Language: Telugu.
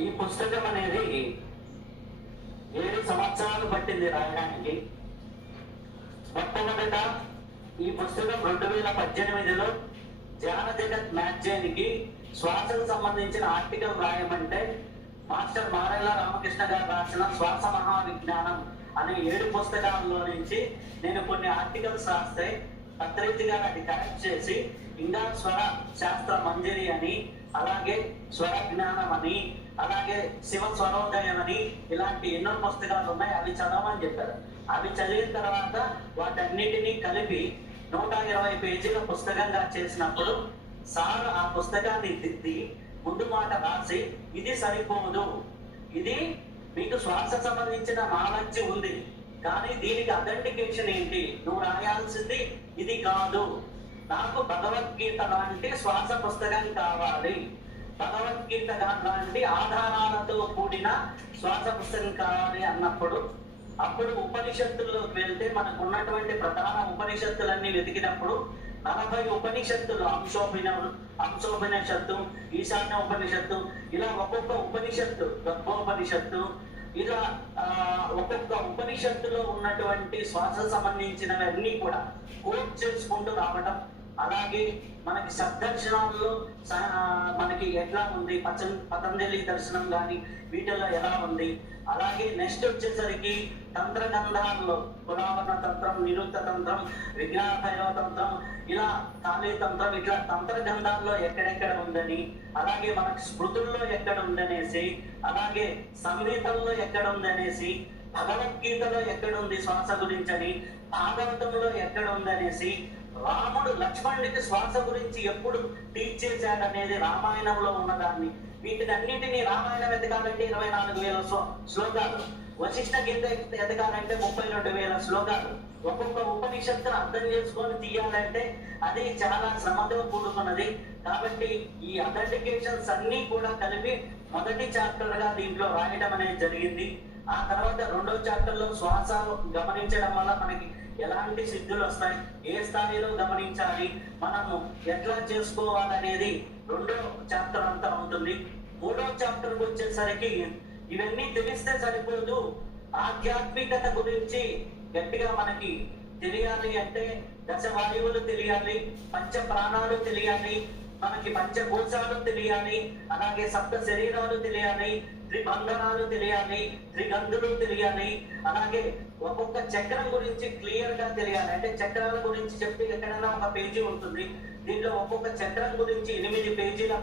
ఈ పుస్తకం అనేది 7 సంవత్సరాలు పట్టింది రాయడానికి. మొట్టమొదట ఈ పుస్తకం 2018లో ధ్యాన జగత్ మ్యాగజైన్కి శ్వాసకు సంబంధించిన ఆర్టికల్ రాయమంటే మాస్టర్ మారెల్ల రామకృష్ణ గారు రాసిన శ్వాస మహావిజ్ఞానం అనే 7 పుస్తకాల్లో నుంచి నేను కొన్ని ఆర్టికల్స్ రాస్తే పత్రిజి గారు అది కరెక్ట్ చేసి ఇంకా స్వర శాస్త్ర మంజరి అని, అలాగే స్వర జ్ఞానం అని, అలాగే శివ స్వరోదయం అని ఇలాంటి ఎన్నో పుస్తకాలు ఉన్నాయి, అవి చదవమని చెప్పారు. అవి చదివిన తర్వాత వాటన్నిటినీ కలిపి 120 పేజీల పుస్తకంగా చేసినప్పుడు సార్ ఆ పుస్తకాన్ని దిద్ది ముందు మాట రాసి ఇది సరిపోదు, ఇది మీకు శ్వాస సంబంధించిన నాలెడ్జ్ ఉంది కానీ దీనికి అథెంటికేషన్ ఏంటి, నువ్వు రాయాల్సింది ఇది కాదు, నాకు భగవద్గీత లాంటి శ్వాస పుస్తకం కావాలి, భగవద్గీత లాంటి ఆధారాలతో కూడిన శ్వాస పుస్తకం కావాలి అన్నప్పుడు అప్పుడు ఉపనిషత్తుల్లోకి వెళ్తే మనకు ఉన్నటువంటి ప్రధాన ఉపనిషత్తులన్నీ వెతికినప్పుడు 40 ఉపనిషత్తులు, అంశోపనిషత్తు, ఈశాన్య ఉపనిషత్తు, ఇలా ఒక్కొక్క ఉపనిషత్తు, గర్భోపనిషత్తు, ఇలా ఒక్కొక్క ఉపనిషత్తులో ఉన్నటువంటి శ్వాస సంబంధించినవన్నీ కూడా కోట్ చేసుకుంటూ రావడం. అలాగే మనకి సద్దర్శనాల్లో మనకి ఎట్లా ఉంది, పతంజలి దర్శనం కానీ వీటిల్లో ఎలా ఉంది. అలాగే నెక్స్ట్ వచ్చేసరికి తంత్ర గ్రంథాల్లో పురావరణ తంత్రం, నిరుక్త తంత్రం, విజ్ఞాన భైరవ తంత్రం, ఇలా కాళీ తంత్రం, ఇట్లా తంత్ర గ్రంథాల్లో ఎక్కడెక్కడ ఉందని, అలాగే మనకి స్మృతుల్లో ఎక్కడ ఉందనేసి, అలాగే సంగీతంలో ఎక్కడ ఉందనేసి, భగవద్గీతలో ఎక్కడ ఉంది శ్వాస గురించని, భాగవతంలో ఎక్కడ ఉందనేసి, రాముడు లక్ష్మణుడికి శ్వాస గురించి ఎప్పుడు టీచ్ చేశాడనేది రామాయణంలో ఉన్నదాన్ని, వీటినన్నింటినీ రామాయణం ఎదగాలంటే 24,000 శ్లోకాలు, వశిష్ఠ గీత ఎదగాలంటే 32,000 శ్లోకాలు, ఒక్కొక్క ఉపనిషత్తును అర్థం చేసుకొని తీయాలంటే అది చాలా శ్రమతో కూడుకున్నది. కాబట్టి ఈ అథెంటికేషన్స్ అన్నీ కూడా కలిపి మొదటి చాప్టర్ గా దీంట్లో రాయడం అనేది జరిగింది. ఆ తర్వాత 2వ చాప్టర్లో శ్వాస గమనించడం వల్ల మనకి ఎలాంటి సిద్ధులు వస్తాయి, ఏ స్థాయిలో గమనించాలి, మనము ఎట్లా చేసుకోవాలనేది 2వ చాప్టర్ అంతా ఉంటుంది. 3వ చాప్టర్కి వచ్చేసరికి ఇవన్నీ తెలిస్తే సరిపోదు, ఆధ్యాత్మికత గురించి గట్టిగా మనకి తెలియాలి అంటే దశవాయువులు తెలియాలి, పంచ ప్రాణాలు తెలియాలి, మనకి పంచభూతాలు తెలియాలి, అలాగే సప్త శరీరాలు తెలియాలి, త్రిబంధనాలు తెలియాలి, త్రిగంధులు తెలియాలి, అలాగే ఒక్కొక్క చక్రం గురించి క్లియర్ గా తెలియాలి. అంటే చక్రాల గురించి చెప్పి ఎక్కడైనా ఒక పేజీ ఉంటుంది, దీంట్లో ఒక్కొక్క చక్రం గురించి 8 పేజీల